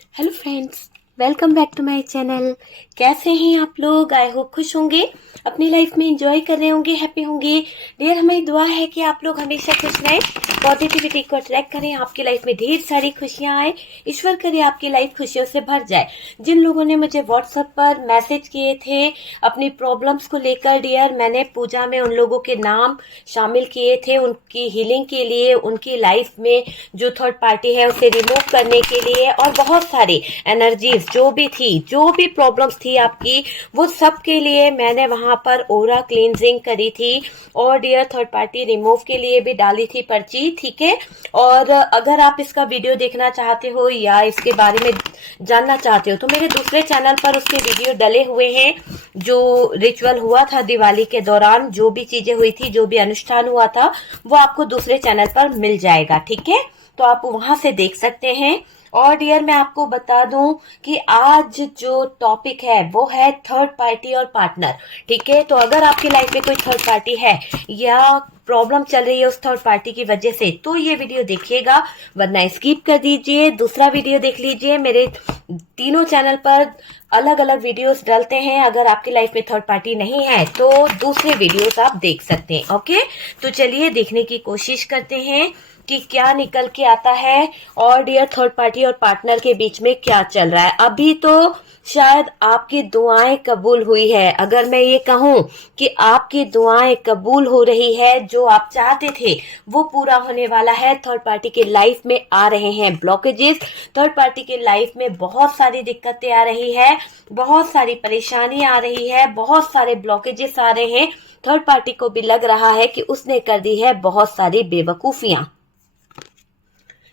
Hello friends, welcome back to my channel. कैसे हैं आप लोग? आई होप खुश होंगे, अपनी लाइफ में एंजॉय कर रहे होंगे, हैप्पी होंगे। डियर, हमारी दुआ है कि आप लोग हमेशा खुश रहें, पॉजिटिविटी को अट्रैक्ट करें, आपकी लाइफ में ढेर सारी खुशियां आए। ईश्वर करे आपकी लाइफ खुशियों से भर जाए। जिन लोगों ने मुझे व्हाट्सएप पर मैसेज किए थे अपनी प्रॉब्लम्स को लेकर, डियर, मैंने पूजा में उन लोगों के नाम शामिल किए थे उनकी हीलिंग के लिए, उनकी लाइफ में जो थर्ड पार्टी है उसे रिमूव करने के लिए, और बहुत सारी एनर्जीज जो भी थी, जो भी प्रॉब्लम्स थी आपकी, वो सब के लिए मैंने वहां पर ओरा क्लींजिंग करी थी और डियर थर्ड पार्टी रिमूव के लिए भी डाली थी पर्ची, ठीक है। और अगर आप इसका वीडियो देखना चाहते हो या इसके बारे में जानना चाहते हो तो मेरे दूसरे चैनल पर उसके वीडियो डले हुए हैं। जो रिचुअल हुआ था दिवाली के दौरान, जो भी चीजें हुई थी, जो भी अनुष्ठान हुआ था, वो आपको दूसरे चैनल पर मिल जाएगा, ठीक है। तो आप वहां से देख सकते हैं। और डियर, मैं आपको बता दूं कि आज जो टॉपिक है वो है थर्ड पार्टी और पार्टनर, ठीक है। तो अगर आपकी लाइफ में कोई थर्ड पार्टी है या प्रॉब्लम चल रही है उस थर्ड पार्टी की वजह से, तो ये वीडियो देखिएगा, वरना स्किप कर दीजिए, दूसरा वीडियो देख लीजिए। मेरे तीनों चैनल पर अलग अलग वीडियोस डलते हैं। अगर आपकी लाइफ में थर्ड पार्टी नहीं है तो दूसरे वीडियोस आप देख सकते हैं, ओके। तो चलिए देखने की कोशिश करते हैं कि क्या निकल के आता है और डियर थर्ड पार्टी और पार्टनर के बीच में क्या चल रहा है। अभी तो शायद आपकी दुआएं कबूल हुई है। अगर मैं ये कहूं कि आपकी दुआएं कबूल हो रही है, जो आप चाहते थे वो पूरा होने वाला है। थर्ड पार्टी के लाइफ में आ रहे हैं ब्लॉकेजेस, थर्ड पार्टी के लाइफ में बहुत सारी दिक्कतें आ रही है, बहुत सारी परेशानी आ रही है, बहुत सारे ब्लॉकेजेस आ रहे हैं। थर्ड पार्टी को भी लग रहा है कि उसने कर दी है बहुत सारी बेवकूफियां,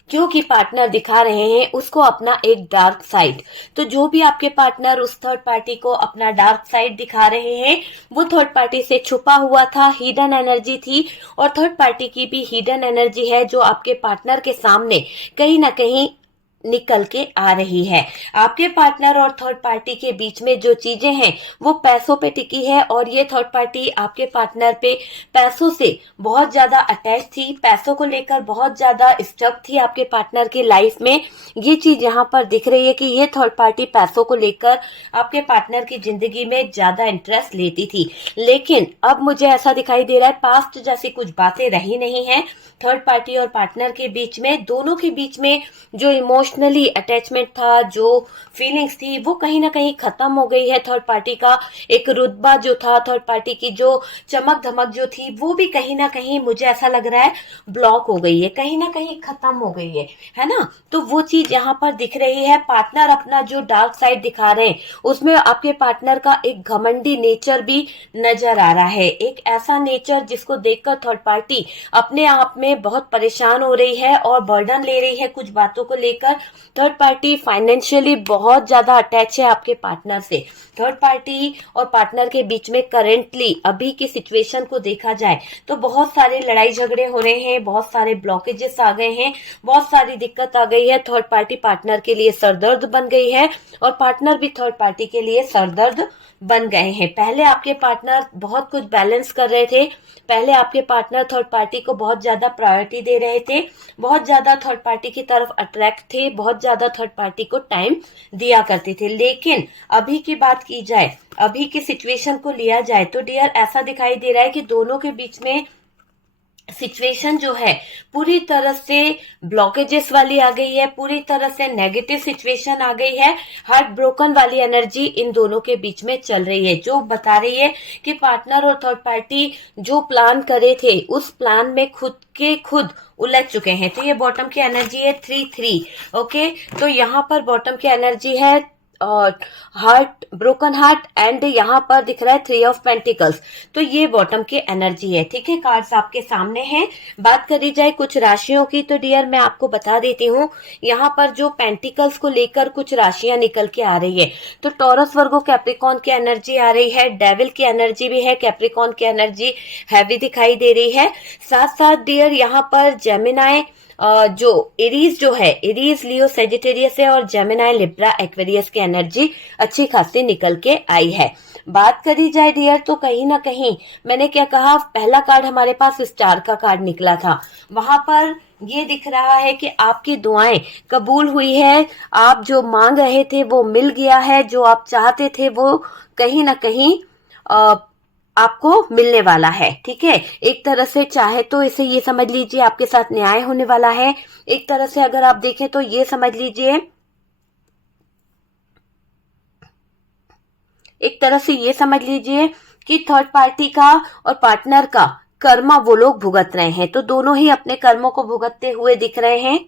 क्योंकि पार्टनर दिखा रहे हैं उसको अपना एक डार्क साइड। तो जो भी आपके पार्टनर उस थर्ड पार्टी को अपना डार्क साइड दिखा रहे हैं, वो थर्ड पार्टी से छुपा हुआ था, हिडन एनर्जी थी। और थर्ड पार्टी की भी हिडन एनर्जी है जो आपके पार्टनर के सामने कहीं ना कहीं निकल के आ रही है। आपके पार्टनर और थर्ड पार्टी के बीच में जो चीजें हैं वो पैसों पे टिकी है, और ये थर्ड पार्टी आपके पार्टनर पे पैसों से बहुत ज्यादा अटैच थी, पैसों को लेकर बहुत ज्यादा स्टक थी आपके पार्टनर की लाइफ में। ये चीज यहाँ पर दिख रही है कि ये थर्ड पार्टी पैसों को लेकर आपके पार्टनर की जिंदगी में ज्यादा इंटरेस्ट लेती थी। लेकिन अब मुझे ऐसा दिखाई दे रहा है पास्ट जैसी कुछ बातें रही नहीं है थर्ड पार्टी और पार्टनर के बीच में। दोनों के बीच में जो इमोशनली अटैचमेंट था, जो फीलिंग्स थी, वो कहीं ना कहीं खत्म हो गई है। थर्ड पार्टी का एक रुतबा जो था, थर्ड पार्टी की जो चमक धमक जो थी, वो भी कहीं ना कहीं मुझे ऐसा लग रहा है ब्लॉक हो गई है, कहीं ना कहीं खत्म हो गई है ना। तो वो चीज यहाँ पर दिख रही है। पार्टनर अपना जो डार्क साइड दिखा रहे हैं उसमें आपके पार्टनर का एक घमंडी नेचर भी नजर आ रहा है, एक ऐसा नेचर जिसको देखकर थर्ड पार्टी अपने आप में बहुत परेशान हो रही है और बर्डन ले रही है कुछ बातों को लेकर। थर्ड पार्टी फाइनेंशियली बहुत ज्यादा अटैच है आपके पार्टनर से। थर्ड पार्टी और पार्टनर के बीच में करेंटली अभी की सिचुएशन को देखा जाए तो बहुत सारे लड़ाई झगड़े हो रहे हैं, बहुत सारे ब्लॉकेजेस आ गए हैं, बहुत सारी दिक्कत आ गई है। थर्ड पार्टी पार्टनर के लिए सरदर्द बन गई है और पार्टनर भी थर्ड पार्टी के लिए सरदर्द बन गए हैं। पहले आपके पार्टनर बहुत कुछ बैलेंस कर रहे थे, पहले आपके पार्टनर थर्ड पार्टी को बहुत ज्यादा प्रायोरिटी दे रहे थे, बहुत ज्यादा थर्ड पार्टी की तरफ अट्रैक्ट थे, बहुत ज्यादा थर्ड पार्टी को टाइम दिया करते थे। लेकिन अभी की बात की जाए, अभी की सिचुएशन को लिया जाए तो डियर ऐसा दिखाई दे रहा है कि दोनों के बीच में सिचुएशन जो है पूरी तरह से ब्लॉकेजेस वाली आ गई है, पूरी तरह से नेगेटिव सिचुएशन आ गई है। हार्ट ब्रोकन वाली एनर्जी इन दोनों के बीच में चल रही है, जो बता रही है कि पार्टनर और थर्ड पार्टी जो प्लान करे थे उस प्लान में खुद के खुद उलझ चुके हैं। तो ये बॉटम की एनर्जी है 3-3, ओके। तो यहाँ पर बॉटम की एनर्जी है हार्ट ब्रोकन हार्ट, एंड यहाँ पर दिख रहा है 3 ऑफ पेंटिकल्स। तो ये बॉटम की एनर्जी है, ठीक है। कार्ड्स आपके सामने हैं। बात करी जाए कुछ राशियों की तो डियर मैं आपको बता देती हूँ, यहाँ पर जो पेंटिकल्स को लेकर कुछ राशियां निकल के आ रही है। तो टॉरस वर्गो कैप्रिकॉन की एनर्जी आ रही है, डेविल की एनर्जी भी है, कैप्रिकॉन की एनर्जी हैवी दिखाई दे रही है। साथ साथ डियर यहाँ पर जेमिनाई जो एरीज जो है, एरीज, लियो, सेजिटेरियस है और जेमिनाई, लिब्रा, एक्वेरियस की एनर्जी अच्छी खासी निकल के आई है। बात करी जाए डियर तो कहीं ना कहीं मैंने क्या कहा, पहला कार्ड हमारे पास स्टार का कार्ड निकला था, वहां पर ये दिख रहा है कि आपकी दुआएं कबूल हुई है, आप जो मांग रहे थे वो मिल गया है, जो आप चाहते थे वो कहीं ना कहीं आपको मिलने वाला है। ठीक है, एक तरह से चाहे तो इसे ये समझ लीजिए आपके साथ न्याय होने वाला है, एक तरह से अगर आप देखें तो ये समझ लीजिए, एक तरह से ये समझ लीजिए कि थर्ड पार्टी का और पार्टनर का कर्मा वो लोग भुगत रहे हैं, तो दोनों ही अपने कर्मों को भुगतते हुए दिख रहे हैं।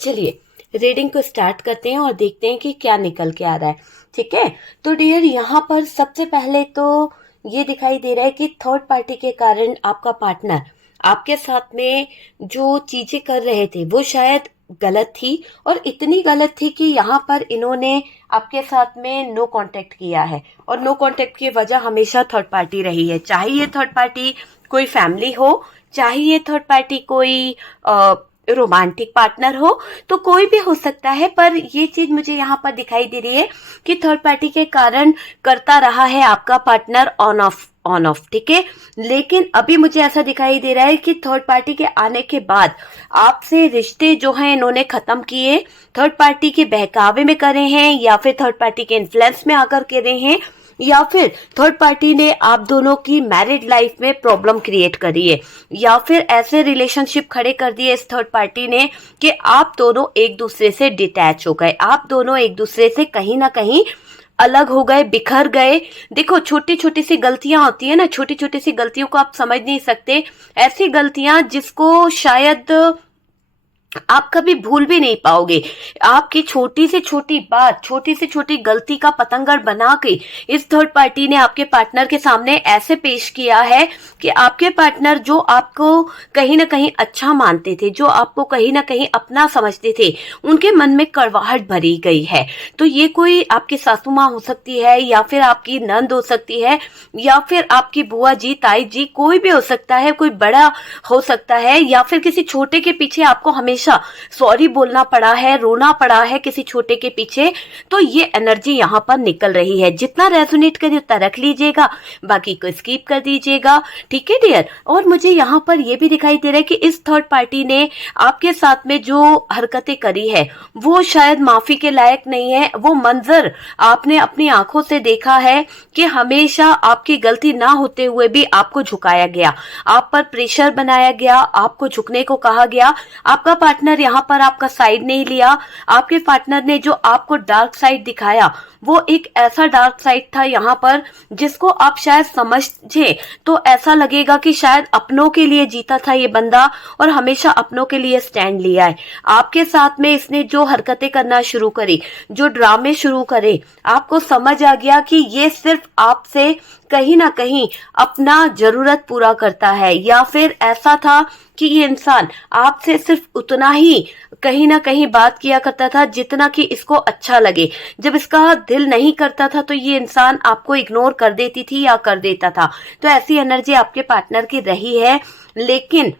चलिए रीडिंग को स्टार्ट करते हैं और देखते हैं कि क्या निकल के आ रहा है। ठीक है, तो डियर यहाँ पर सबसे पहले तो ये दिखाई दे रहा है कि थर्ड पार्टी के कारण आपका पार्टनर आपके साथ में जो चीजें कर रहे थे वो शायद गलत थी, और इतनी गलत थी कि यहाँ पर इन्होंने आपके साथ में नो कांटेक्ट किया है, और नो कांटेक्ट की वजह हमेशा थर्ड पार्टी रही है। चाहे ये थर्ड पार्टी कोई फैमिली हो, चाहे ये थर्ड पार्टी कोई रोमांटिक पार्टनर हो, तो कोई भी हो सकता है, पर ये चीज मुझे यहाँ पर दिखाई दे रही है कि थर्ड पार्टी के कारण करता रहा है आपका पार्टनर ऑन ऑफ। ठीक है, लेकिन अभी मुझे ऐसा दिखाई दे रहा है कि थर्ड पार्टी के आने के बाद आपसे रिश्ते जो हैं इन्होंने खत्म किए, थर्ड पार्टी के बहकावे में करे हैं, या फिर थर्ड पार्टी के इन्फ्लुएंस में आकर करे हैं, या फिर थर्ड पार्टी ने आप दोनों की मैरिड लाइफ में प्रॉब्लम क्रिएट करी है, या फिर ऐसे रिलेशनशिप खड़े कर दिए इस थर्ड पार्टी ने कि आप दोनों एक दूसरे से डिटैच हो गए, आप दोनों एक दूसरे से कहीं ना कहीं अलग हो गए, बिखर गए। देखो छोटी छोटी सी गलतियां होती है ना, छोटी छोटी सी गलतियों को आप समझ नहीं सकते, ऐसी गलतियां जिसको शायद आप कभी भूल भी नहीं पाओगे। आपकी छोटी से छोटी बात, छोटी से छोटी गलती का पतंगड़ बना के इस थर्ड पार्टी ने आपके पार्टनर के सामने ऐसे पेश किया है कि आपके पार्टनर जो आपको कहीं ना कहीं अच्छा मानते थे, जो आपको कहीं ना कहीं अपना समझते थे, उनके मन में कड़वाहट भरी गई है। तो ये कोई आपकी सासू माँ हो सकती है, या फिर आपकी नंद हो सकती है, या फिर आपकी बुआ जी, ताई जी, कोई भी हो सकता है, कोई बड़ा हो सकता है, या फिर किसी छोटे के पीछे आपको हमेशा सॉरी बोलना पड़ा है, रोना पड़ा है किसी छोटे के पीछे। तो ये एनर्जी यहाँ पर निकल रही है, जितना रेजोनेट करे उतना रख लीजिएगा, बाकी को स्किप कर दीजिएगा। ठीक है डियर, और मुझे यहाँ पर यह भी दिखाई दे रहा है कि इस थर्ड पार्टी ने आपके साथ में जो हरकतें करी है वो शायद माफी के लायक नहीं है। वो मंजर आपने अपनी आंखों से देखा है कि हमेशा आपकी गलती ना होते हुए भी आपको झुकाया गया, आप पर प्रेशर बनाया गया, आपको झुकने को कहा गया। आपका पार्टनर यहाँ पर आपका साइड नहीं लिया, आपके पार्टनर ने जो आपको डार्क साइड दिखाया वो एक ऐसा डार्क साइड था यहाँ पर जिसको आप शायद समझे तो ऐसा लगेगा कि शायद अपनों के लिए जीता था ये बंदा और हमेशा अपनों के लिए स्टैंड लिया है। आपके साथ में इसने जो हरकतें करना शुरू करी, जो ड्रामे शुरू करे, आपको समझ आ गया कि ये सिर्फ आपसे कहीं ना कहीं अपना जरूरत पूरा करता है, या फिर ऐसा था कि ये इंसान आपसे सिर्फ उतना ही कहीं ना कहीं बात किया करता था जितना कि इसको अच्छा लगे। जब इसका दिल नहीं करता था तो ये इंसान आपको इग्नोर कर देती थी या कर देता था। तो ऐसी एनर्जी आपके पार्टनर की रही है, लेकिन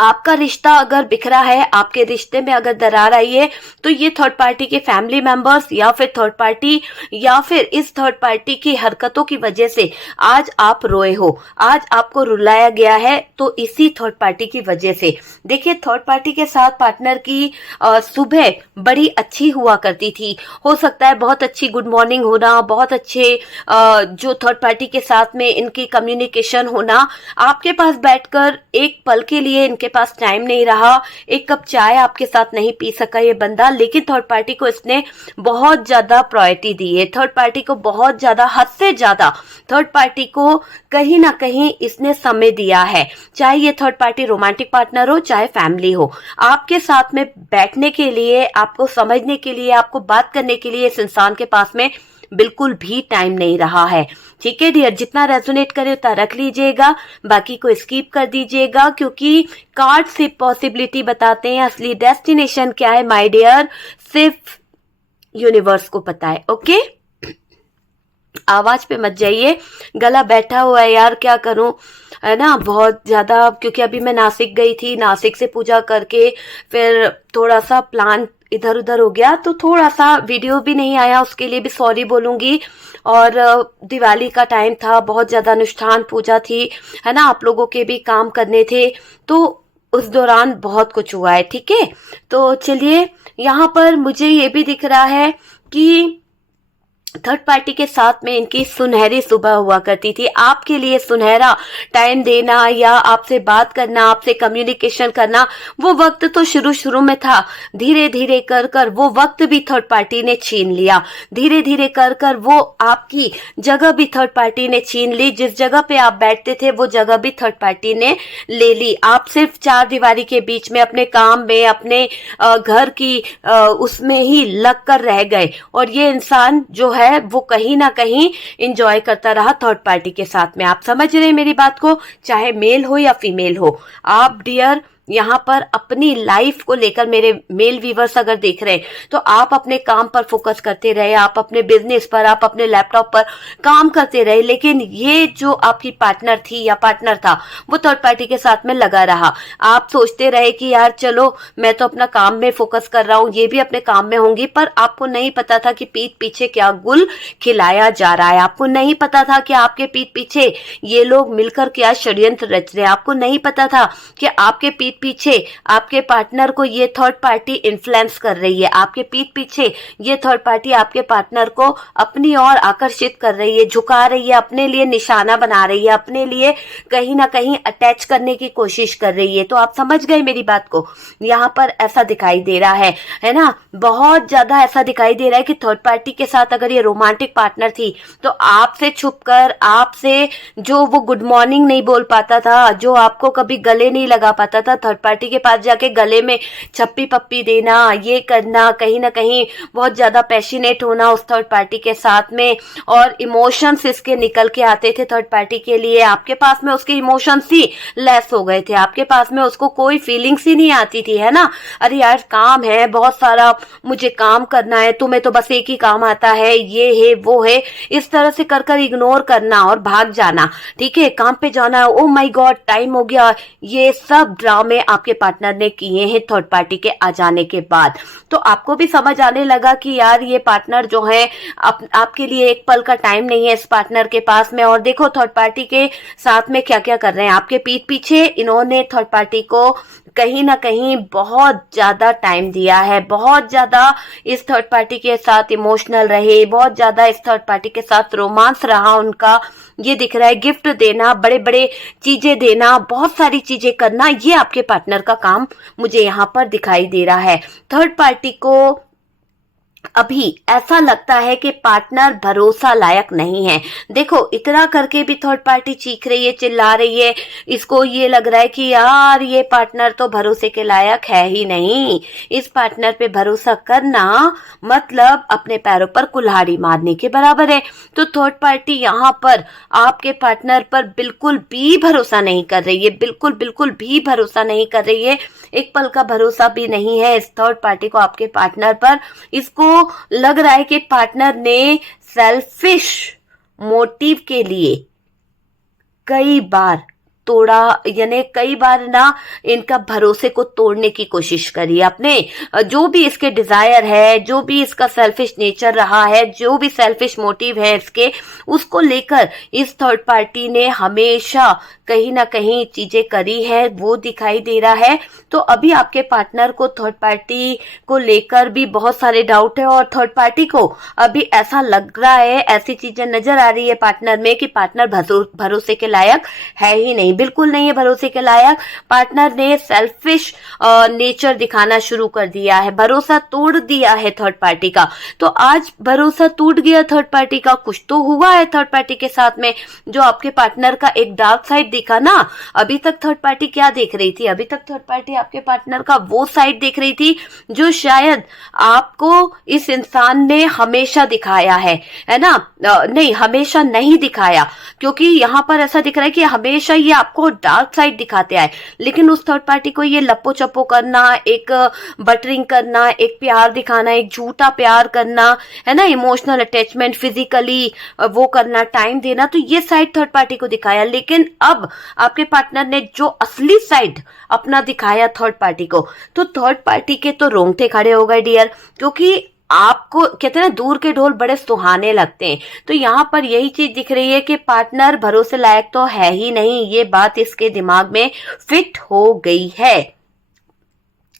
आपका रिश्ता अगर बिखरा है, आपके रिश्ते में अगर दरार आई है, तो ये थर्ड पार्टी के फैमिली मेंबर्स या फिर थर्ड पार्टी या फिर इस थर्ड पार्टी की हरकतों की वजह से आज आप रोए हो, आज आपको रुलाया गया है, तो इसी थर्ड पार्टी की वजह से। देखिए थर्ड पार्टी के साथ पार्टनर की सुबह बड़ी अच्छी हुआ करती थी, हो सकता है बहुत अच्छी गुड मॉर्निंग होना, बहुत अच्छे जो थर्ड पार्टी के साथ में इनकी कम्युनिकेशन होना। आपके पास बैठकर एक पल के लिए इनके पास टाइम नहीं रहा, एक कप चाय आपके साथ नहीं पी सका ये बंदा, लेकिन थर्ड पार्टी को इसने बहुत ज्यादा प्रायोरिटी दी है। थर्ड पार्टी को बहुत ज्यादा, हद से ज्यादा थर्ड पार्टी को कहीं ना कहीं इसने समय दिया है। चाहे ये थर्ड पार्टी रोमांटिक पार्टनर हो, चाहे फैमिली हो, आपके साथ में बैठने के लिए, आपको समझने के लिए, आपको बात करने के लिए इस इंसान के पास में बिल्कुल भी टाइम नहीं रहा है। ठीक है डियर, जितना रेजोनेट करे उतना रख लीजिएगा, बाकी को स्किप कर दीजिएगा, क्योंकि कार्ड सिर्फ पॉसिबिलिटी बताते हैं, असली डेस्टिनेशन क्या है माय डियर सिर्फ यूनिवर्स को पता है। ओके आवाज पे मत जाइए, गला बैठा हुआ है यार, क्या करूं, है ना, बहुत ज्यादा। क्योंकि अभी मैं नासिक गई थी, नासिक से पूजा करके फिर थोड़ा सा प्लान इधर उधर हो गया, तो थोड़ा सा वीडियो भी नहीं आया, उसके लिए भी सॉरी बोलूंगी। और दिवाली का टाइम था, बहुत ज्यादा अनुष्ठान पूजा थी, है ना, आप लोगों के भी काम करने थे, तो उस दौरान बहुत कुछ हुआ है। ठीक है, तो चलिए, यहाँ पर मुझे ये भी दिख रहा है कि थर्ड पार्टी के साथ में इनकी सुनहरी सुबह हुआ करती थी। आपके लिए सुनहरा टाइम देना या आपसे बात करना, आपसे कम्युनिकेशन करना, वो वक्त तो शुरू शुरू में था, धीरे धीरे कर कर वो वक्त भी थर्ड पार्टी ने छीन लिया। धीरे धीरे कर कर वो आपकी जगह भी थर्ड पार्टी ने छीन ली। जिस जगह पे आप बैठते थे वो जगह भी थर्ड पार्टी ने ले ली। आप सिर्फ चार दीवारी के बीच में अपने काम में, अपने घर की उसमें ही लग कर रह गए, और ये इंसान जो है वो कहीं ना कहीं इंजॉय करता रहा थर्ड पार्टी के साथ में। आप समझ रहे हैं मेरी बात को, चाहे मेल हो या फीमेल हो। आप डियर यहाँ पर अपनी लाइफ को लेकर, मेरे मेल व्यूवर्स अगर देख रहे हैं, तो आप अपने काम पर फोकस करते रहे, आप अपने बिजनेस पर, आप अपने लैपटॉप पर काम करते रहे, लेकिन ये जो आपकी पार्टनर थी या पार्टनर था वो थर्ड पार्टी के साथ में लगा रहा। आप सोचते रहे कि यार चलो मैं तो अपना काम में फोकस कर रहा हूँ, ये भी अपने काम में होंगी, पर आपको नहीं पता था कि पीठ पीछे क्या गुल खिलाया जा रहा है। आपको नहीं पता था कि आपके पीठ पीछे ये लोग मिलकर क्या षड्यंत्र रच रहे हैं। आपको नहीं पता था कि आपके पीठ पीछे आपके पार्टनर को ये थर्ड पार्टी इन्फ्लुएंस कर रही है। आपके पीठ पीछे ये थर्ड पार्टी आपके पार्टनर को अपनी ओर आकर्षित कर रही है, झुका रही है, अपने लिए निशाना बना रही है, अपने लिए कहीं ना कहीं अटैच करने की कोशिश कर रही है। तो आप समझ गए मेरी बात को, यहाँ पर ऐसा दिखाई दे रहा है ना, बहुत ज्यादा ऐसा दिखाई दे रहा है कि थर्ड पार्टी के साथ अगर ये रोमांटिक पार्टनर थी, तो आपसे छुपकर, आपसे जो वो गुड मॉर्निंग नहीं बोल पाता था, जो आपको कभी गले नहीं लगा पाता था, थर्ड पार्टी के पास जाके गले में छप्पी पप्पी देना, ये करना, कहीं ना कहीं बहुत ज्यादा पैशनेट होना उस थर्ड पार्टी के साथ में, और इमोशंस इसके निकल के आते थे थर्ड पार्टी के लिए। आपके पास में उसके इमोशंस ही लेस हो गए थे, आपके पास में उसको कोई फीलिंग्स ही नहीं आती थी, है ना। अरे यार काम है बहुत सारा, मुझे काम करना है, तुम्हें तो बस एक ही काम आता है, ये है वो है, इस तरह से कर कर इग्नोर करना और भाग जाना। ठीक है, काम पे जाना, ओ माय गॉड टाइम हो गया, ये सब ड्रामे आपके पार्टनर ने किए हैं थर्ड पार्टी के आ जाने के बाद। तो आपको भी समझ आने लगा कि यार ये पार्टनर जो है आपके लिए एक पल का टाइम नहीं है इस पार्टनर के पास में। और देखो थर्ड पार्टी के साथ में क्या क्या कर रहे हैं आपके पीठ पीछे। इन्होंने थर्ड पार्टी को कहीं ना कहीं बहुत ज्यादा टाइम दिया है, बहुत ज्यादा इस थर्ड पार्टी के साथ इमोशनल रहे, बहुत ज्यादा इस थर्ड पार्टी के साथ रोमांस रहा उनका। ये दिख रहा है, गिफ्ट देना, बड़े बड़े चीजें देना, बहुत सारी चीजें करना, ये आपके पार्टनर का काम मुझे यहाँ पर दिखाई दे रहा है। थर्ड पार्टी को अभी ऐसा लगता है कि पार्टनर भरोसा लायक नहीं है। देखो इतना करके भी थर्ड पार्टी चीख रही है, चिल्ला रही है, इसको ये लग रहा है कि यार ये पार्टनर तो भरोसे के लायक है ही नहीं। इस पार्टनर पे भरोसा करना मतलब अपने पैरों पर कुल्हाड़ी मारने के बराबर है। तो थर्ड पार्टी यहाँ पर आपके पार्टनर पर बिल्कुल भी भरोसा नहीं कर रही है, बिल्कुल बिल्कुल भी भरोसा नहीं कर रही है, एक पल का भरोसा भी नहीं है इस थर्ड पार्टी को आपके पार्टनर पर। इसको लग रहा है कि पार्टनर ने सेल्फिश मोटिव के लिए कई बार तोड़ा, यानी कई बार ना इनका भरोसे को तोड़ने की कोशिश करी। अपने जो भी इसके डिजायर है, जो भी इसका सेल्फिश नेचर रहा है, जो भी सेल्फिश मोटिव है इसके, उसको लेकर इस थर्ड पार्टी ने हमेशा कहीं ना कहीं चीजें करी है, वो दिखाई दे रहा है। तो अभी आपके पार्टनर को थर्ड पार्टी को लेकर भी बहुत सारे डाउट है, और थर्ड पार्टी को अभी ऐसा लग रहा है, ऐसी चीजें नजर आ रही है पार्टनर में कि पार्टनर भरोसे के लायक है ही नहीं, बिल्कुल नहीं है भरोसे के लायक। पार्टनर ने सेल्फिश नेचर दिखाना शुरू कर दिया है, भरोसा तोड़ दिया है थर्ड पार्टी का। तो आज भरोसा टूट गया थर्ड पार्टी का, कुछ तो हुआ है थर्ड पार्टी के साथ में, जो आपके पार्टनर का एक डार्क साइड दिखा ना। अभी तक थर्ड पार्टी क्या देख रही थी? अभी तक थर्ड पार्टी आपके पार्टनर का वो साइड देख रही थी जो शायद आपको इस इंसान ने हमेशा दिखाया है ना? नहीं, हमेशा नहीं दिखाया, क्योंकि यहाँ पर ऐसा दिख रहा है कि हमेशा ये आपको डार्क साइड दिखाते आए, लेकिन उस थर्ड पार्टी को ये लप्पो चप्पो करना, एक बटरिंग करना, एक प्यार दिखाना, एक झूठा प्यार करना, है ना, इमोशनल अटैचमेंट, फिजिकली वो करना, टाइम देना, तो ये साइड थर्ड पार्टी को दिखाया। लेकिन अब आपके पार्टनर ने जो असली साइड अपना दिखाया थर्ड पार्टी को, तो थर्ड पार्टी के तो रोंगटे खड़े हो गए डियर, क्योंकि आपको कहते हैं ना, दूर के ढोल बड़े सुहाने लगते हैं। तो यहाँ पर यही चीज दिख रही है कि पार्टनर भरोसे लायक तो है ही नहीं, ये बात इसके दिमाग में फिट हो गई है।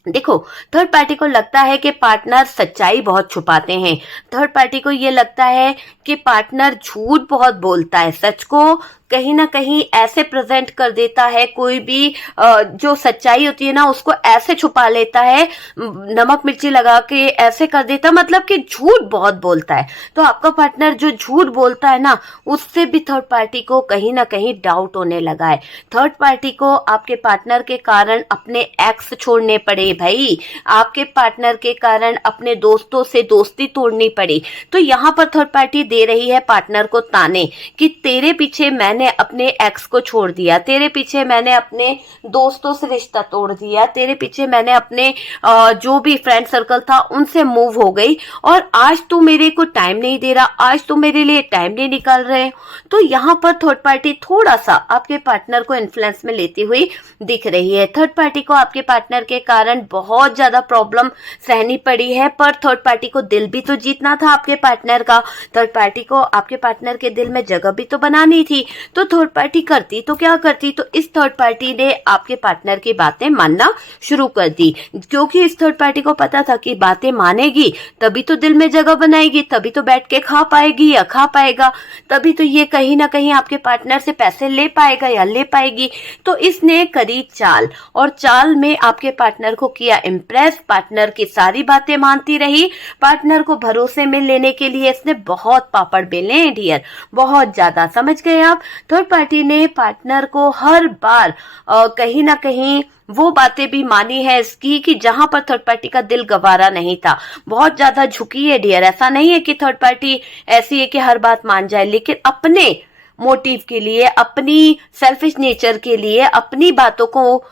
देखो, थर्ड पार्टी को लगता है कि पार्टनर सच्चाई बहुत छुपाते हैं। थर्ड पार्टी को ये लगता है कि पार्टनर झूठ बहुत बोलता है, सच को कहीं ना कहीं ऐसे प्रेजेंट कर देता है, कोई भी जो सच्चाई होती है ना उसको ऐसे छुपा लेता है, नमक मिर्ची लगा के ऐसे कर देता, मतलब कि झूठ बहुत बोलता है। तो आपका पार्टनर जो झूठ बोलता है ना, उससे भी थर्ड पार्टी को कहीं ना कहीं डाउट होने लगा है। थर्ड पार्टी को आपके पार्टनर के कारण अपने एक्स छोड़ने पड़े भाई, आपके पार्टनर के कारण अपने दोस्तों से दोस्ती तोड़नी पड़ी। तो यहाँ पर थर्ड पार्टी दे रही है पार्टनर को ताने कि तेरे पीछे मैंने अपने एक्स को छोड़ दिया, तेरे पीछे मैंने अपने दोस्तों से रिश्ता तोड़ दिया, तेरे पीछे मैंने अपने जो भी फ्रेंड सर्कल था उनसे मूव हो गई, और आज तू मेरे को टाइम नहीं दे रहा, आज तू मेरे लिए टाइम नहीं निकाल रहे। तो यहाँ पर थर्ड पार्टी थोड़ा सा आपके पार्टनर को इन्फ्लुएंस में लेती हुई दिख रही है। थर्ड पार्टी को आपके पार्टनर के कारण बहुत ज्यादा प्रॉब्लम सहनी पड़ी है, पर थर्ड पार्टी को दिल भी तो जीतना था आपके पार्टनर का। थर्ड पार्टी को आपके पार्टनर के दिल में जगह भी तो बनानी थी। तो थर्ड पार्टी करती तो क्या करती? तो इस थर्ड पार्टी ने आपके पार्टनर की बातें मानना शुरू कर दी, क्योंकि इस थर्ड पार्टी को पता था कि बातें मानेगी तभी तो दिल में जगह बनाएगी, तभी तो बैठ के खा पाएगी या खा पाएगा, तभी तो ये कहीं ना कहीं आपके पार्टनर से पैसे ले पाएगा या ले पाएगी। तो इसने करी चाल, और चाल में आपके पार्टनर को किया इम्प्रेस। पार्टनर की सारी बातें मानती रही, पार्टनर को भरोसे में लेने के लिए इसने बहुत पापड़ बेले हैं डियर, बहुत ज्यादा। समझ गए आप? थर्ड पार्टी ने पार्टनर को हर बार कहीं ना कहीं वो बातें भी मानी है इसकी कि जहां पर थर्ड पार्टी का दिल गवारा नहीं था। बहुत ज्यादा झुकी है डियर, ऐसा नहीं है कि थर्ड पार्टी ऐसी है कि हर बात मान जाए, लेकिन अपने मोटिव के लिए, अपनी सेल्फिश नेचर के लिए, अपनी बातों को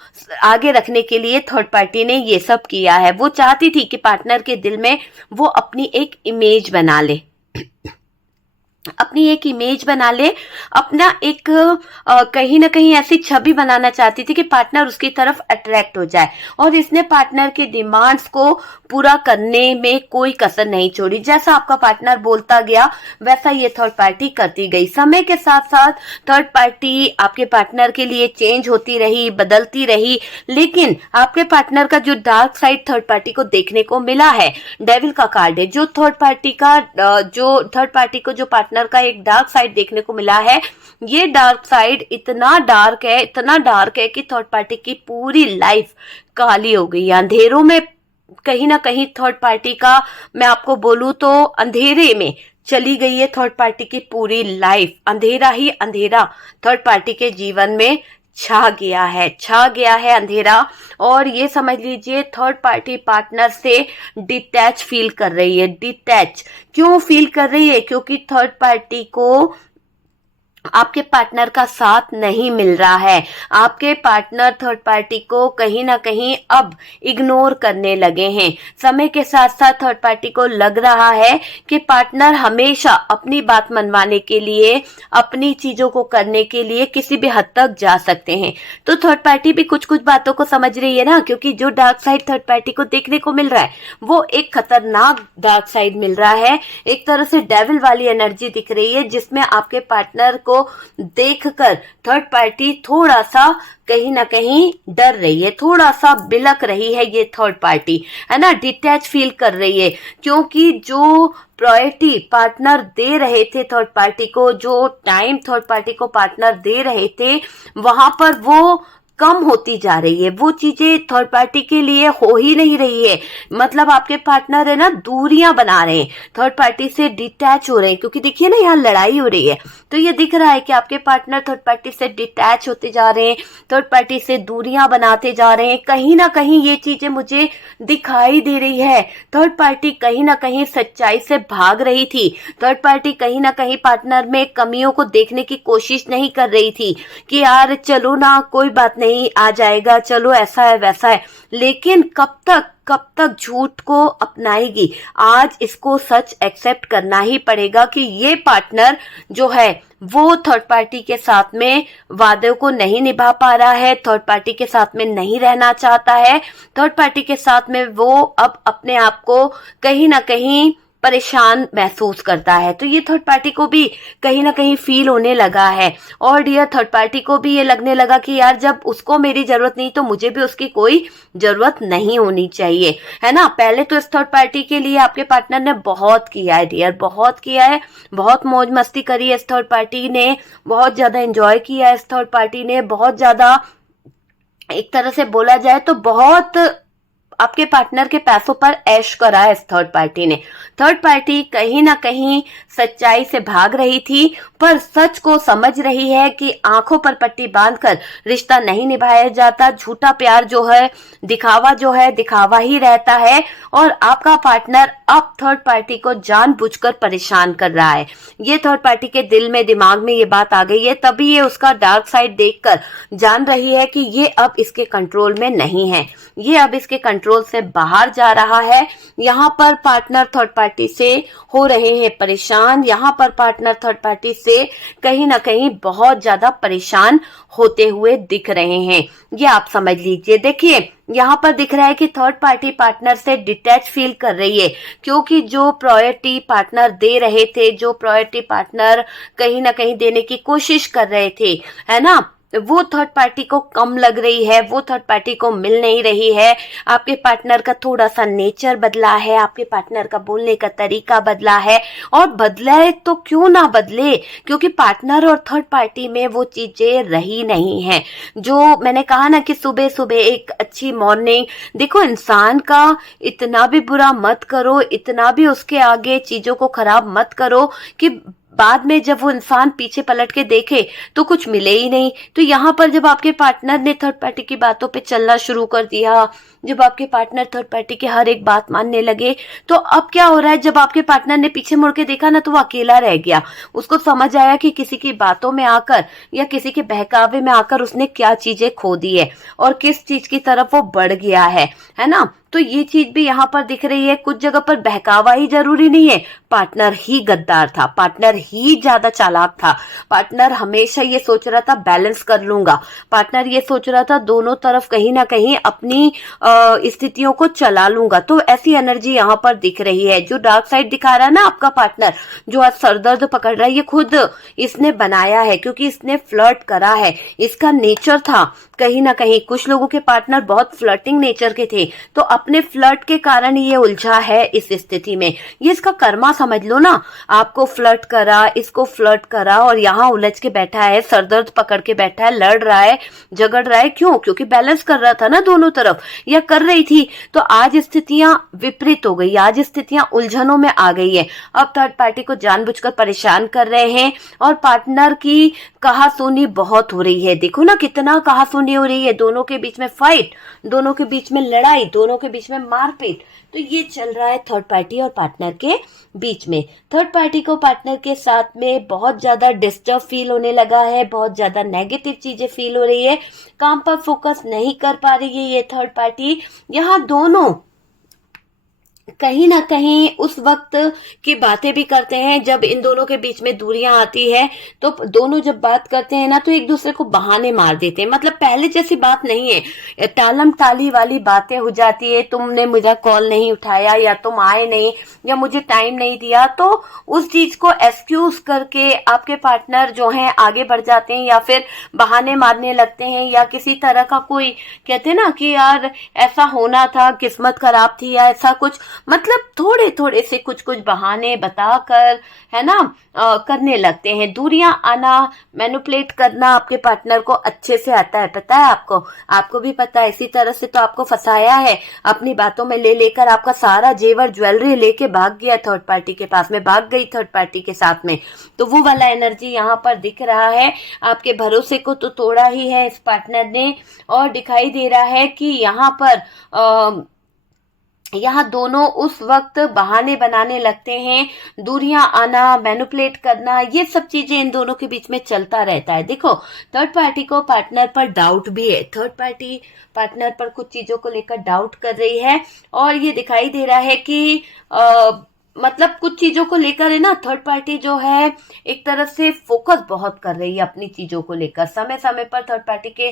आगे रखने के लिए थर्ड पार्टी ने ये सब किया है। वो चाहती थी कि पार्टनर के दिल में वो अपनी एक इमेज बना ले, अपनी एक इमेज बना ले, अपना एक कहीं ना कहीं ऐसी छवि बनाना चाहती थी कि पार्टनर उसकी तरफ अट्रैक्ट हो जाए, और इसने पार्टनर के डिमांड्स को पूरा करने में कोई कसर नहीं छोड़ी। जैसा आपका पार्टनर बोलता गया वैसा ये थर्ड पार्टी करती गई। समय के साथ साथ थर्ड पार्टी आपके पार्टनर के लिए चेंज होती रही, बदलती रही, लेकिन आपके पार्टनर का जो डार्क साइड थर्ड पार्टी को देखने को मिला है, डेविल का कार्ड है, जो थर्ड पार्टी का जो थर्ड पार्टी को जो पार्टनर का एक डार्क साइड देखने को मिला है, ये डार्क साइड इतना डार्क है, इतना डार्क है कि थर्ड पार्टी की पूरी लाइफ काली हो गई है। अंधेरों में कहीं ना कहीं थर्ड पार्टी का, मैं आपको बोलूं तो अंधेरे में चली गई है थर्ड पार्टी की पूरी लाइफ। अंधेरा ही अंधेरा थर्ड पार्टी के जीवन में छा गया है अंधेरा। और ये समझ लीजिए थर्ड पार्टी पार्टनर से डिटैच फील कर रही है। डिटैच क्यों फील कर रही है? क्योंकि थर्ड पार्टी को आपके पार्टनर का साथ नहीं मिल रहा है। आपके पार्टनर थर्ड पार्टी को कहीं ना कहीं अब इग्नोर करने लगे हैं। समय के साथ साथ थर्ड पार्टी को लग रहा है कि पार्टनर हमेशा अपनी बात मनवाने के लिए, अपनी चीजों को करने के लिए किसी भी हद तक जा सकते हैं। तो थर्ड पार्टी भी कुछ कुछ बातों को समझ रही है ना, क्योंकि जो डार्क साइड थर्ड पार्टी को देखने को मिल रहा है वो एक खतरनाक डार्क साइड मिल रहा है। एक तरह से डेविल वाली एनर्जी दिख रही है, जिसमें आपके पार्टनर को देखकर थर्ड पार्टी थोड़ा सा कहीं ना कहीं डर रही है, थोड़ा सा बिलक रही है ये थर्ड पार्टी, है ना, डिटैच फील कर रही है। क्योंकि जो प्रायोरिटी पार्टनर दे रहे थे थर्ड पार्टी को, जो टाइम थर्ड पार्टी को पार्टनर दे रहे थे, वहां पर वो कम होती जा रही है, वो चीजें थर्ड पार्टी के लिए हो ही नहीं रही है। मतलब आपके पार्टनर है ना दूरियां बना रहे हैं, थर्ड पार्टी से डिटैच हो रहे हैं, क्योंकि देखिए ना यहाँ लड़ाई हो रही है। तो ये दिख रहा है कि आपके पार्टनर थर्ड पार्टी से डिटैच होते जा रहे हैं, थर्ड पार्टी से दूरियां बनाते जा रहे हैं। कहीं ना कहीं ये चीजें मुझे दिखाई दे रही है। थर्ड पार्टी कहीं ना कहीं सच्चाई से भाग रही थी, थर्ड पार्टी कहीं ना कहीं पार्टनर में कमियों को देखने की कोशिश नहीं कर रही थी कि यार चलो ना कोई बात नहीं, आ जाएगा, चलो ऐसा है वैसा है। लेकिन कब तक झूठ को अपनाएगी? आज इसको सच एक्सेप्ट करना ही पड़ेगा कि ये पार्टनर जो है वो थर्ड पार्टी के साथ में वादों को नहीं निभा पा रहा है, थर्ड पार्टी के साथ में नहीं रहना चाहता है, थर्ड पार्टी के साथ में वो अब अपने आप को कहीं ना कहीं परेशान महसूस करता है। तो ये थर्ड पार्टी को भी कहीं ना कहीं फील होने लगा है, और डियर थर्ड पार्टी को भी ये लगने लगा कि यार जब उसको मेरी जरूरत नहीं तो मुझे भी उसकी कोई जरूरत नहीं होनी चाहिए, है ना। पहले तो इस थर्ड पार्टी के लिए आपके पार्टनर ने बहुत किया है डियर, बहुत किया है, बहुत मौज मस्ती करी है इस थर्ड पार्टी ने, बहुत ज्यादा एंजॉय किया है इस थर्ड पार्टी ने, बहुत ज्यादा एक तरह से बोला जाए तो बहुत आपके पार्टनर के पैसों पर ऐश करा है इस थर्ड पार्टी ने। थर्ड पार्टी कहीं ना कहीं सच्चाई से भाग रही थी, पर सच को समझ रही है कि आंखों पर पट्टी बांधकर रिश्ता नहीं निभाया जाता। झूठा प्यार जो है दिखावा ही रहता है, और आपका पार्टनर अब थर्ड पार्टी को जानबूझकर परेशान कर रहा है। ये थर्ड पार्टी के दिल में दिमाग में ये बात आ गई है, तभी ये उसका डार्क साइड देखकर जान रही है कि ये अब इसके कंट्रोल में नहीं है, ये अब इसके कंट्रोल से बाहर जा रहा है। यहाँ पर पार्टनर थर्ड पार्टी से हो रहे हैं परेशान, यहाँ पर पार्टनर थर्ड पार्टी से कहीं ना कहीं बहुत ज्यादा परेशान होते हुए दिख रहे हैं। ये आप समझ लीजिए। देखिए यहाँ पर दिख रहा है कि थर्ड पार्टी पार्टनर से डिटैच फील कर रही है, क्योंकि जो प्रायोरिटी पार्टनर दे रहे थे, जो प्रायोरिटी पार्टनर कहीं ना कहीं देने की कोशिश कर रहे थे, है ना, वो थर्ड पार्टी को कम लग रही है, वो थर्ड पार्टी को मिल नहीं रही है। आपके पार्टनर का थोड़ा सा नेचर बदला है, आपके पार्टनर का बोलने का तरीका बदला है, और बदला है तो क्यों ना बदले, क्योंकि पार्टनर और थर्ड पार्टी में वो चीजें रही नहीं है। जो मैंने कहा ना कि सुबह सुबह एक अच्छी मॉर्निंग, देखो इंसान का इतना भी बुरा मत करो, इतना भी उसके आगे चीजों को खराब मत करो कि बाद में जब वो इंसान पीछे पलट के देखे तो कुछ मिले ही नहीं। तो यहाँ पर जब आपके पार्टनर ने थर्ड पार्टी की बातों पे चलना शुरू कर दिया, जब आपके पार्टनर थर्ड पार्टी की हर एक बात मानने लगे, तो अब क्या हो रहा है, जब आपके पार्टनर ने पीछे मुड़ के देखा ना तो वो अकेला रह गया। उसको समझ आया कि किसी की बातों में आकर या किसी के बहकावे में आकर उसने क्या चीजें खो दी है और किस चीज की तरफ वो बढ़ गया है ना। तो ये चीज भी यहाँ पर दिख रही है। कुछ जगह पर बहकावा ही जरूरी नहीं है, पार्टनर ही गद्दार था, पार्टनर ही ज्यादा चालाक था, पार्टनर हमेशा ये सोच रहा था बैलेंस कर लूंगा, पार्टनर ये सोच रहा था दोनों तरफ कहीं ना कहीं अपनी स्थितियों को चला लूंगा। तो ऐसी एनर्जी यहाँ पर दिख रही है। जो डार्क साइड दिखा रहा है ना आपका पार्टनर, जो आज सरदर्द पकड़ रहा है, ये खुद इसने बनाया है, क्योंकि इसने फ्लर्ट करा है, इसका नेचर था कहीं ना कहीं। कुछ लोगों के पार्टनर बहुत फ्लर्टिंग नेचर के थे, तो अपने फ्लर्ट के कारण ये उलझा है इस स्थिति में। ये इसका कर्मा समझ लो ना, आपको फ्लर्ट करा, इसको फ्लर्ट करा, और यहाँ उलझ के बैठा है, सरदर्द पकड़ के बैठा है, लड़ रहा है, झगड़ रहा है। क्यों? क्योंकि बैलेंस कर रहा था ना दोनों तरफ, या कर रही थी। तो आज स्थितियां विपरीत हो गई, आज स्थितियां उलझनों में आ गई है। अब थर्ड पार्टी को जानबूझकर परेशान कर रहे हैं, और पार्टनर की कहासुनी बहुत हो रही है। देखो ना कितना कहासुनी हो रही है, दोनों के बीच में फाइट, दोनों के बीच में लड़ाई, दोनों के बीच में मारपीट। तो ये चल रहा है थर्ड पार्टी और पार्टनर के बीच में। थर्ड पार्टी को पार्टनर के साथ में बहुत ज्यादा डिस्टर्ब फील होने लगा है, बहुत ज्यादा नेगेटिव चीजें फील हो रही है, काम पर फोकस नहीं कर पा रही है ये थर्ड पार्टी। यहाँ दोनों कहीं ना कहीं उस वक्त की बातें भी करते हैं जब इन दोनों के बीच में दूरियां आती है। तो दोनों जब बात करते हैं ना तो एक दूसरे को बहाने मार देते हैं। मतलब पहले जैसी बात नहीं है, टालम टाली वाली बातें हो जाती है, तुमने मुझे कॉल नहीं उठाया, या तुम आए नहीं, या मुझे टाइम नहीं दिया। तो उस चीज को एक्सक्यूज करके आपके पार्टनर जो है आगे बढ़ जाते हैं, या फिर बहाने मारने लगते हैं, या किसी तरह का कोई कहते हैं ना कि यार ऐसा होना था, किस्मत खराब थी, या ऐसा कुछ मतलब थोड़े थोड़े से कुछ कुछ बहाने बताकर, है ना, करने लगते हैं। दूरियां आना, मैनिपुलेट करना आपके पार्टनर को अच्छे से आता है, पता है आपको भी पता है। इसी तरह से तो आपको फंसाया है, अपनी बातों में ले लेकर आपका सारा जेवर ज्वेलरी लेके भाग गया थर्ड पार्टी के पास में, भाग गई थर्ड पार्टी के साथ में। तो वो वाला एनर्जी यहाँ पर दिख रहा है। आपके भरोसे को तो तोड़ा ही है इस पार्टनर ने, और दिखाई दे रहा है कि यहाँ पर यहाँ दोनों उस वक्त बहाने बनाने लगते हैं, दूरियां आना, मैनिपुलेट करना, ये सब चीजें इन दोनों के बीच में चलता रहता है। देखो, थर्ड पार्टी को पार्टनर पर डाउट भी है, थर्ड पार्टी पार्टनर पर कुछ चीजों को लेकर डाउट कर रही है, और ये दिखाई दे रहा है कि मतलब कुछ चीजों को लेकर, है ना, थर्ड पार्टी जो है एक तरह से फोकस बहुत कर रही है अपनी चीजों को लेकर। समय समय पर थर्ड पार्टी के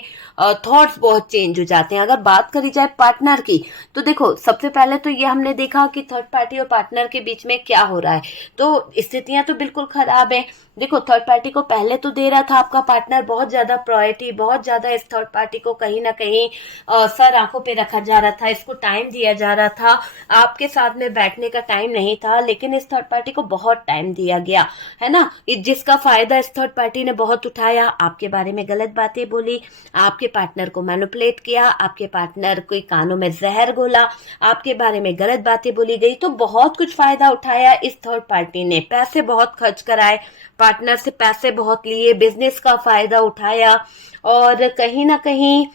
थॉट्स बहुत चेंज हो जाते हैं। अगर बात करी जाए पार्टनर की, तो देखो, सबसे पहले तो ये हमने देखा कि थर्ड पार्टी और पार्टनर के बीच में क्या हो रहा है, तो स्थितियां तो बिल्कुल खराब है। देखो, थर्ड पार्टी को पहले तो दे रहा था आपका पार्टनर बहुत ज्यादा प्रायोरिटी, बहुत ज्यादा इस थर्ड पार्टी को कहीं ना कहीं सर आंखों पे रखा जा रहा था, इसको टाइम दिया जा रहा था, आपके साथ में बैठने का टाइम नहीं था, लेकिन इस थर्ड पार्टी को बहुत टाइम दिया गया, है ना, जिसका फायदा इस थर्ड पार्टी ने बहुत उठाया। आपके बारे में गलत बातें बोली, आपके पार्टनर को मैनिपुलेट किया, आपके पार्टनर के कानों में जहर घोला, आपके बारे में गलत बातें बोली गई, तो बहुत कुछ फायदा उठाया इस थर्ड पार्टी ने। पैसे बहुत खर्च कराए, पार्टनर से पैसे बहुत लिए, बिजनेस का फायदा उठाया, और कहीं ना कहीं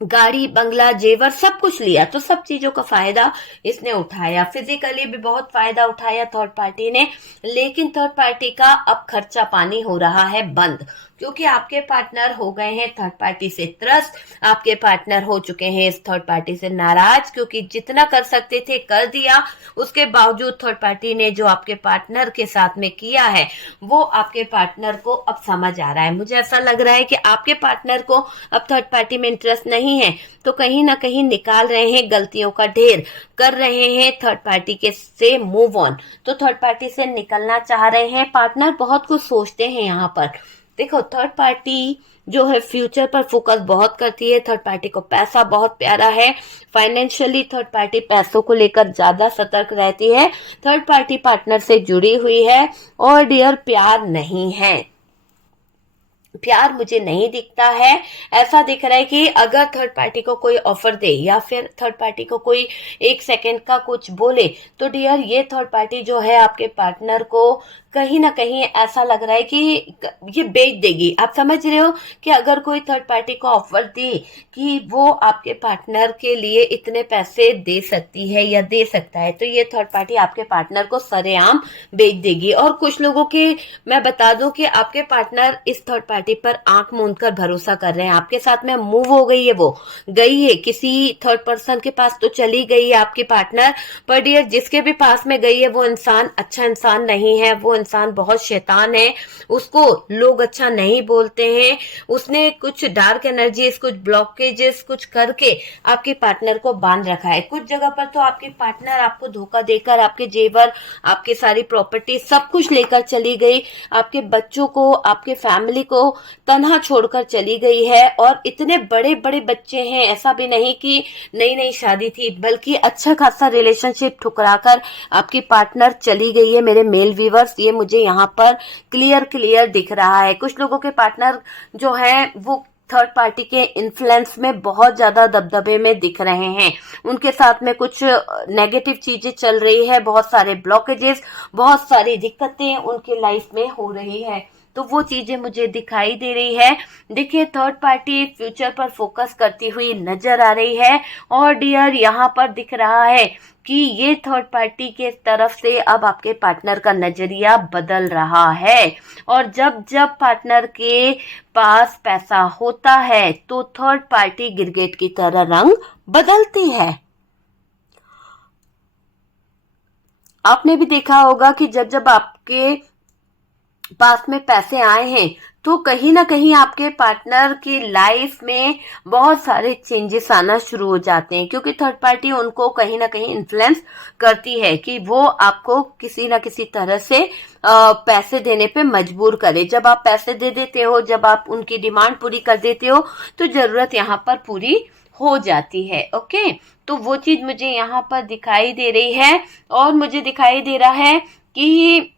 गाड़ी, बंगला, जेवर सब कुछ लिया, तो सब चीजों का फायदा इसने उठाया। फिजिकली भी बहुत फायदा उठाया थर्ड पार्टी ने, लेकिन थर्ड पार्टी का अब खर्चा पानी हो रहा है बंद, क्योंकि आपके पार्टनर हो गए हैं थर्ड पार्टी से त्रस्त, आपके पार्टनर हो चुके हैं इस थर्ड पार्टी से नाराज, क्योंकि जितना कर सकते थे कर दिया, उसके बावजूद थर्ड पार्टी ने जो आपके पार्टनर के साथ में किया है, वो आपके पार्टनर को अब समझ आ रहा है। मुझे ऐसा लग रहा है कि आपके पार्टनर को अब थर्ड पार्टी में इंटरेस्ट नहीं है, तो कहीं ना कहीं निकाल रहे हैं गलतियों का ढेर, कर रहे हैं थर्ड पार्टी के से मूव ऑन, तो थर्ड पार्टी से निकलना चाह रहे हैं। पार्टनर बहुत कुछ सोचते हैं यहाँ पर। देखो, थर्ड पार्टी जो है फ्यूचर पर फोकस बहुत करती है, थर्ड पार्टी को पैसा बहुत प्यारा है, फाइनेंशियली थर्ड पार्टी पैसों को लेकर ज्यादा सतर्क रहती है, थर्ड पार्टी पार्टनर से जुड़ी हुई है, और डियर प्यार नहीं है, प्यार मुझे नहीं दिखता है। ऐसा दिख रहा है कि अगर थर्ड पार्टी को कोई ऑफर दे, या फिर थर्ड पार्टी को कोई एक सेकंड का कुछ बोले, तो डियर ये थर्ड पार्टी जो है आपके पार्टनर को कहीं ना कहीं ऐसा लग रहा है कि ये बेच देगी। आप समझ रहे हो कि अगर कोई थर्ड पार्टी को ऑफर दे कि वो आपके पार्टनर के लिए इतने पैसे दे सकती है या दे सकता है, तो ये थर्ड पार्टी आपके पार्टनर को सरेआम बेच देगी। और कुछ लोगों के मैं बता दूं कि आपके पार्टनर इस थर्ड पार्टी पर आंख मूंद कर भरोसा कर रहे हैं, आपके साथ में मूव हो गई है, वो गई है किसी थर्ड पर्सन के पास, तो चली गई है आपकी पार्टनर, पर डियर जिसके भी पास में गई है वो इंसान अच्छा इंसान नहीं है, वो इंसान बहुत शैतान है, उसको लोग अच्छा नहीं बोलते हैं, उसने कुछ डार्क एनर्जीज, कुछ ब्लॉकेजेस कुछ करके आपके पार्टनर को बांध रखा है। कुछ जगह पर तो आपके पार्टनर आपको धोखा देकर आपके जेवर, आपके सारी प्रॉपर्टी सब कुछ लेकर चली गई, आपके बच्चों को, आपके फैमिली को तन्हा छोड़कर चली गई है। और इतने बड़े बड़े बच्चे हैं, ऐसा भी नहीं कि नई नई शादी थी, बल्कि अच्छा खासा रिलेशनशिप ठुकराकर आपकी पार्टनर चली गई है। मेरे मेल व्यूअर्स, ये मुझे यहाँ पर क्लियर दिख रहा है। कुछ लोगों के पार्टनर जो है वो थर्ड पार्टी के इन्फ्लुएंस में बहुत ज्यादा दबदबे में दिख रहे हैं, उनके साथ में कुछ नेगेटिव चीजें चल रही है, बहुत सारे ब्लॉकेजेस, बहुत सारी दिक्कतें उनके लाइफ में हो रही है, तो वो चीजें मुझे दिखाई दे रही है। देखिए, थर्ड पार्टी फ्यूचर पर फोकस करती हुई नजर आ रही है, और डियर यहाँ पर दिख रहा है कि ये थर्ड पार्टी के तरफ से अब आपके पार्टनर का नजरिया बदल रहा है। और जब जब पार्टनर के पास पैसा होता है तो थर्ड पार्टी गिरगिट की तरह रंग बदलती है। आपने भी देखा होगा कि जब जब आपके पास में पैसे आए हैं तो कहीं ना कहीं आपके पार्टनर की लाइफ में बहुत सारे चेंजेस आना शुरू हो जाते हैं, क्योंकि थर्ड पार्टी उनको कहीं ना कहीं इन्फ्लुएंस करती है कि वो आपको किसी ना किसी तरह से पैसे देने पे मजबूर करे। जब आप पैसे दे देते हो, जब आप उनकी डिमांड पूरी कर देते हो, तो जरूरत यहाँ पर पूरी हो जाती है। ओके, तो वो चीज मुझे यहाँ पर दिखाई दे रही है। और मुझे दिखाई दे रहा है कि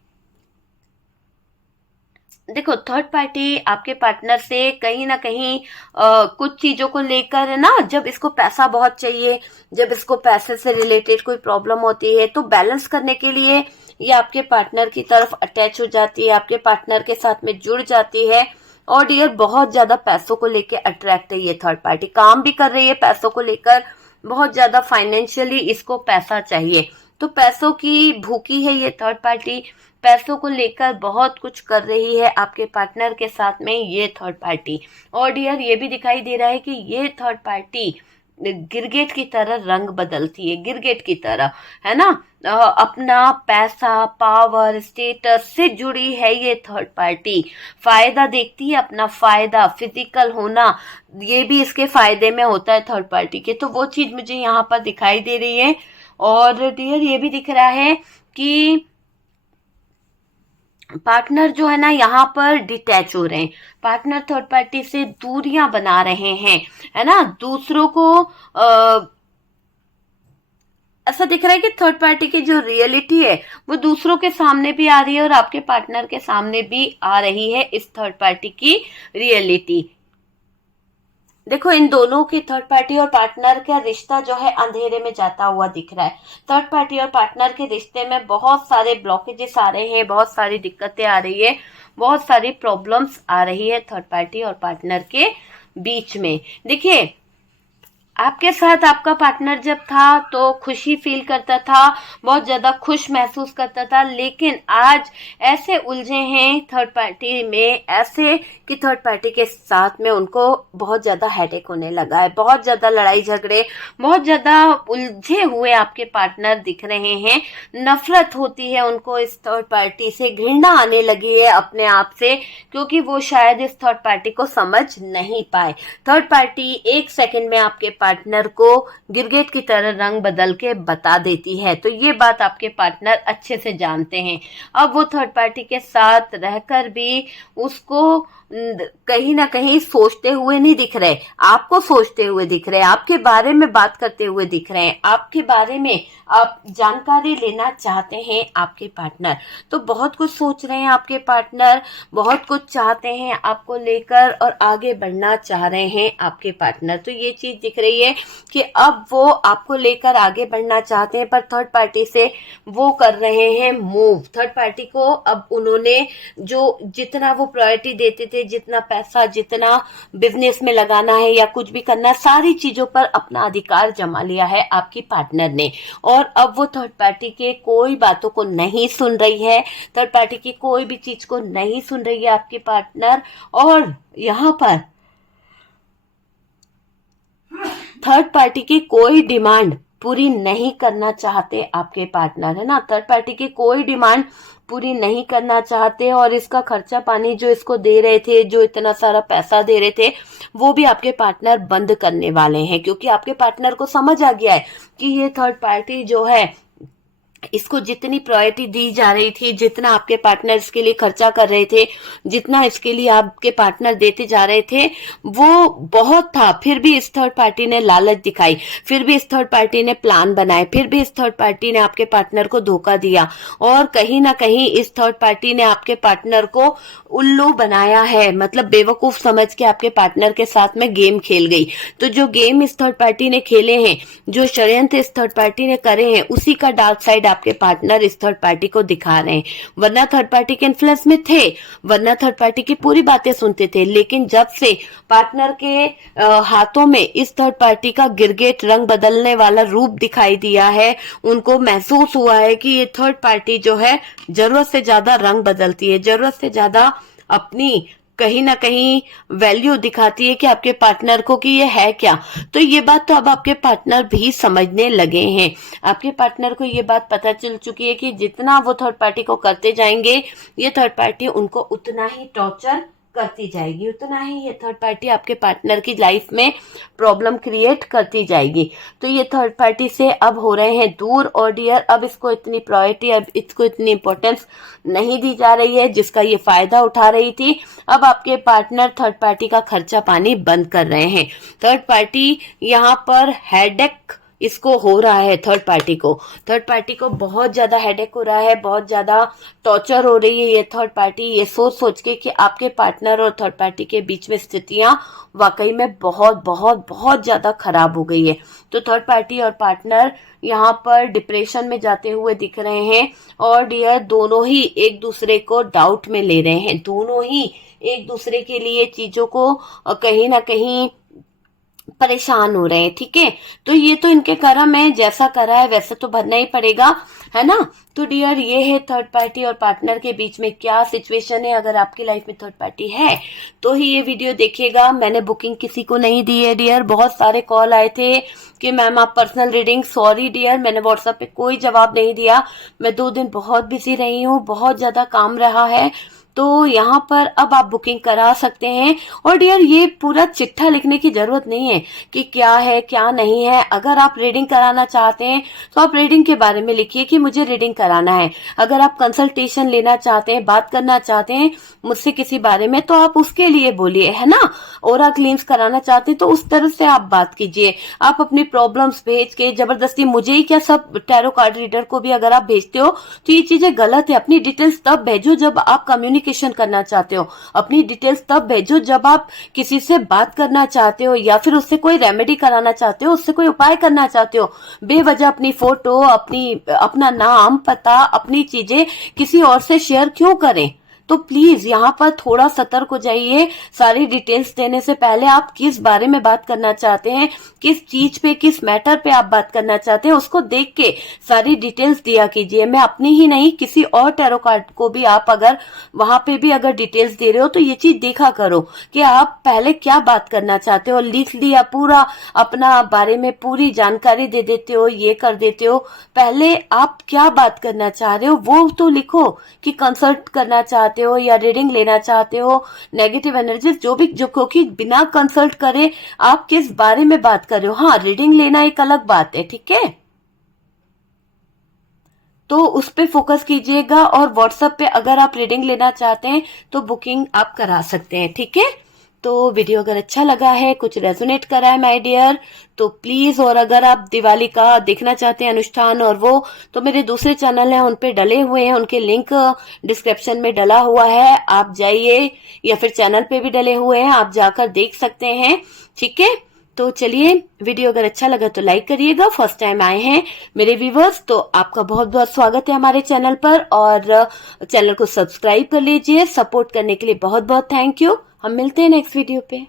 देखो, थर्ड पार्टी आपके पार्टनर से कहीं ना कहीं कुछ चीजों को लेकर है ना, जब इसको पैसा बहुत चाहिए, जब इसको पैसे से रिलेटेड कोई प्रॉब्लम होती है, तो बैलेंस करने के लिए ये आपके पार्टनर की तरफ अटैच हो जाती है, आपके पार्टनर के साथ में जुड़ जाती है। और डियर, बहुत ज्यादा पैसों को लेकर अट्रैक्ट है ये थर्ड पार्टी, काम भी कर रही है पैसों को लेकर, बहुत ज्यादा फाइनेंशियली इसको पैसा चाहिए, तो पैसों की भूखी है ये थर्ड पार्टी, पैसों को लेकर बहुत कुछ कर रही है आपके पार्टनर के साथ में ये थर्ड पार्टी। और डियर, ये भी दिखाई दे रहा है कि ये थर्ड पार्टी गिरगिट की तरह रंग बदलती है, गिरगिट की तरह, है ना। अपना पैसा, पावर, स्टेटस से जुड़ी है ये थर्ड पार्टी, फायदा देखती है, अपना फायदा, फिजिकल होना, ये भी इसके फायदे में होता है थर्ड पार्टी के, तो वो चीज मुझे यहाँ पर दिखाई दे रही है। और डियर, ये भी दिख रहा है कि पार्टनर जो है ना यहाँ पर डिटैच हो रहे हैं, पार्टनर थर्ड पार्टी से दूरियां बना रहे हैं, है ना। दूसरों को ऐसा दिख रहा है कि थर्ड पार्टी की जो रियलिटी है वो दूसरों के सामने भी आ रही है और आपके पार्टनर के सामने भी आ रही है इस थर्ड पार्टी की रियलिटी। देखो, इन दोनों की, थर्ड पार्टी और पार्टनर का रिश्ता जो है अंधेरे में जाता हुआ दिख रहा है। थर्ड पार्टी और पार्टनर के रिश्ते में बहुत सारे ब्लॉकेजेस आ रहे हैं, बहुत सारी दिक्कतें आ रही है, बहुत सारी प्रॉब्लम्स आ रही है थर्ड पार्टी और पार्टनर के बीच में। देखिए, आपके साथ आपका पार्टनर जब था तो खुशी फील करता था, बहुत ज्यादा खुश महसूस करता था, लेकिन आज ऐसे उलझे हैं थर्ड पार्टी में, ऐसे कि थर्ड पार्टी के साथ में उनको बहुत ज्यादा हेडेक होने लगा है, बहुत ज्यादा लड़ाई झगड़े, बहुत ज्यादा उलझे हुए आपके पार्टनर दिख रहे हैं। नफरत होती है उनको इस थर्ड पार्टी से, घृणा आने लगी है अपने आप से, क्योंकि वो शायद इस थर्ड पार्टी को समझ नहीं पाए। थर्ड पार्टी एक सेकंड में आपके पार्टनर को गिरगिट की तरह रंग बदल के बता देती है, तो ये बात आपके पार्टनर अच्छे से जानते हैं। अब वो थर्ड पार्टी के साथ रहकर भी उसको कहीं ना कहीं सोचते हुए नहीं दिख रहे, आपको सोचते हुए दिख रहे, आपके बारे में बात करते हुए दिख रहे हैं, आपके बारे में आप जानकारी लेना चाहते हैं आपके पार्टनर, तो बहुत कुछ सोच रहे हैं आपके पार्टनर, बहुत कुछ चाहते हैं आपको लेकर और आगे बढ़ना चाह रहे हैं आपके पार्टनर। तो ये चीज दिख रही है कि अब वो आपको लेकर आगे बढ़ना चाहते हैं, पर थर्ड पार्टी से वो कर रहे हैं मूव। थर्ड पार्टी को अब उन्होंने जो जितना वो प्रायोरिटी देते थे, जितना पैसा, जितना बिजनेस में लगाना है या कुछ भी करना है, सारी चीजों पर अपना अधिकार जमा लिया है आपकी पार्टनर ने। और अब वो थर्ड पार्टी के कोई बातों को नहीं सुन रही है, थर्ड पार्टी की कोई भी चीज को नहीं सुन रही है आपकी पार्टनर। और यहाँ पर थर्ड पार्टी की कोई डिमांड पूरी नहीं करना चाहते आपके पार्टनर, है ना। थर्ड पार्टी की कोई डिमांड पूरी नहीं करना चाहते, और इसका खर्चा पानी जो इसको दे रहे थे, जो इतना सारा पैसा दे रहे थे, वो भी आपके पार्टनर बंद करने वाले हैं, क्योंकि आपके पार्टनर को समझ आ गया है कि ये थर्ड पार्टी जो है, इसको जितनी प्रायोरिटी दी जा रही थी, जितना आपके पार्टनर इसके लिए खर्चा कर रहे थे, जितना इसके लिए आपके पार्टनर देते जा रहे थे, वो बहुत था। फिर भी इस थर्ड पार्टी ने लालच दिखाई, फिर भी इस थर्ड पार्टी ने प्लान बनाए, फिर भी इस थर्ड पार्टी ने आपके पार्टनर को धोखा दिया, और कहीं ना कहीं इस थर्ड पार्टी ने आपके पार्टनर को उल्लू बनाया है, मतलब बेवकूफ समझ के आपके पार्टनर के साथ में गेम खेल गई। तो जो गेम इस थर्ड पार्टी ने खेले हैं, जो षड्यंत्र इस थर्ड पार्टी ने करे हैं, उसी का डार्क साइड आपके पार्टनर इस थर्ड पार्टी को दिखा रहे हैं। वरना थर्ड पार्टी के इन्फ्लुएंस में थे, वरना थर्ड पार्टी की पूरी बातें सुनते थे, लेकिन जब से पार्टनर के हाथों में इस थर्ड पार्टी का गिरगिट रंग बदलने वाला रूप दिखाई दिया है, उनको महसूस हुआ है कि ये थर्ड पार्टी जो है जरूरत से ज्यादा रंग बदलती है, जरूरत से ज्यादा अपनी कहीं ना कहीं वैल्यू दिखाती है कि आपके पार्टनर को कि ये है क्या। तो ये बात तो अब आपके पार्टनर भी समझने लगे हैं, आपके पार्टनर को ये बात पता चल चुकी है कि जितना वो थर्ड पार्टी को करते जाएंगे, ये थर्ड पार्टी उनको उतना ही टॉर्चर करती जाएगी, उतना ही ये थर्ड पार्टी आपके पार्टनर की लाइफ में प्रॉब्लम क्रिएट करती जाएगी। तो ये थर्ड पार्टी से अब हो रहे हैं दूर, और डियर अब इसको इतनी प्रायोरिटी, अब इसको इतनी इंपॉर्टेंस नहीं दी जा रही है जिसका ये फायदा उठा रही थी। अब आपके पार्टनर थर्ड पार्टी का खर्चा पानी बंद कर रहे हैं। थर्ड पार्टी यहाँ पर हेडेक इसको हो रहा है, थर्ड पार्टी को बहुत ज्यादा हेडेक हो रहा है, बहुत ज्यादा टॉर्चर हो रही है ये थर्ड पार्टी, ये सोच सोच के कि आपके पार्टनर और थर्ड पार्टी के बीच में स्थितियां वाकई में बहुत बहुत बहुत ज्यादा खराब हो गई है। तो थर्ड पार्टी और पार्टनर यहाँ पर डिप्रेशन में जाते हुए दिख रहे हैं, और डियर दोनों ही एक दूसरे को डाउट में ले रहे हैं, दोनों ही एक दूसरे के लिए चीजों को कहीं ना कहीं परेशान हो रहे हैं। ठीक है, तो ये तो इनके कर्म है, जैसा करा है वैसे तो भरना ही पड़ेगा, है ना। तो डियर ये है थर्ड पार्टी और पार्टनर के बीच में क्या सिचुएशन है। अगर आपकी लाइफ में थर्ड पार्टी है तो ही ये वीडियो देखिएगा। मैंने बुकिंग किसी को नहीं दी है डियर, बहुत सारे कॉल आए थे कि मैम आप पर्सनल रीडिंग, सॉरी डियर मैंने व्हाट्सएप पे कोई जवाब नहीं दिया, मैं 2 दिन बहुत बिजी रही हूँ, बहुत ज्यादा काम रहा है। तो यहाँ पर अब आप बुकिंग करा सकते हैं। और डियर ये पूरा चिट्ठा लिखने की जरूरत नहीं है कि क्या है क्या नहीं है। अगर आप रीडिंग कराना चाहते हैं तो आप रीडिंग के बारे में लिखिए कि मुझे रीडिंग कराना है। अगर आप कंसल्टेशन लेना चाहते हैं, बात करना चाहते हैं मुझसे किसी बारे में, तो आप उसके लिए बोलिए, है ना। ओरा क्लींस कराना चाहते हैं तो उस तरह से आप बात कीजिए। आप अपनी प्रॉब्लम्स भेज के जबरदस्ती मुझे ही क्या, सब टैरो कार्ड रीडर को भी अगर आप भेजते हो तो ये चीजें गलत है। अपनी डिटेल्स तब भेजो जब आप कम्युनिकेशन करना चाहते हो, अपनी डिटेल्स तब भेजो जब आप किसी से बात करना चाहते हो या फिर उससे कोई रेमेडी कराना चाहते हो, उससे कोई उपाय करना चाहते हो। बेवजह अपनी फोटो, अपना नाम, पता, अपनी चीजें किसी और से शेयर क्यों करें। तो प्लीज यहाँ पर थोड़ा सतर्क हो जाइए। सारी डिटेल्स देने से पहले आप किस बारे में बात करना चाहते हैं, किस चीज पे, किस मैटर पे आप बात करना चाहते हैं, उसको देख के सारी डिटेल्स दिया कीजिए। मैं अपनी ही नहीं, किसी और टैरो कार्ड को भी आप अगर वहां पे भी अगर डिटेल्स दे रहे हो तो ये चीज देखा करो कि आप पहले क्या बात करना चाहते हो। लिख लिया पूरा अपना बारे में पूरी जानकारी दे देते हो, ये कर देते हो, पहले आप क्या बात करना चाह रहे हो वो तो लिखो कि कंसल्ट करना चाहते हो या रीडिंग लेना चाहते हो, नेगेटिव एनर्जीज जो भी, जो क्योंकि बिना कंसल्ट करे आप किस बारे में बात कर रहे हो। हाँ, रीडिंग लेना एक अलग बात है, ठीक है, तो उस पे फोकस कीजिएगा। और व्हाट्सएप पे अगर आप रीडिंग लेना चाहते हैं तो बुकिंग आप करा सकते हैं, ठीक है। तो वीडियो अगर अच्छा लगा है, कुछ रेजोनेट करा है माय डियर, तो प्लीज, और अगर आप दिवाली का देखना चाहते हैं अनुष्ठान और वो, तो मेरे दूसरे चैनल हैं उन पे डले हुए हैं, उनके लिंक डिस्क्रिप्शन में डला हुआ है, आप जाइए, या फिर चैनल पे भी डले हुए हैं, आप जाकर देख सकते हैं, ठीक है। तो चलिए, वीडियो अगर अच्छा लगा तो लाइक करिएगा। फर्स्ट टाइम आए हैं मेरे व्यूवर्स तो आपका बहुत बहुत स्वागत है हमारे चैनल पर, और चैनल को सब्सक्राइब कर लीजिए। सपोर्ट करने के लिए बहुत बहुत थैंक यू। हम मिलते हैं नेक्स्ट वीडियो पे।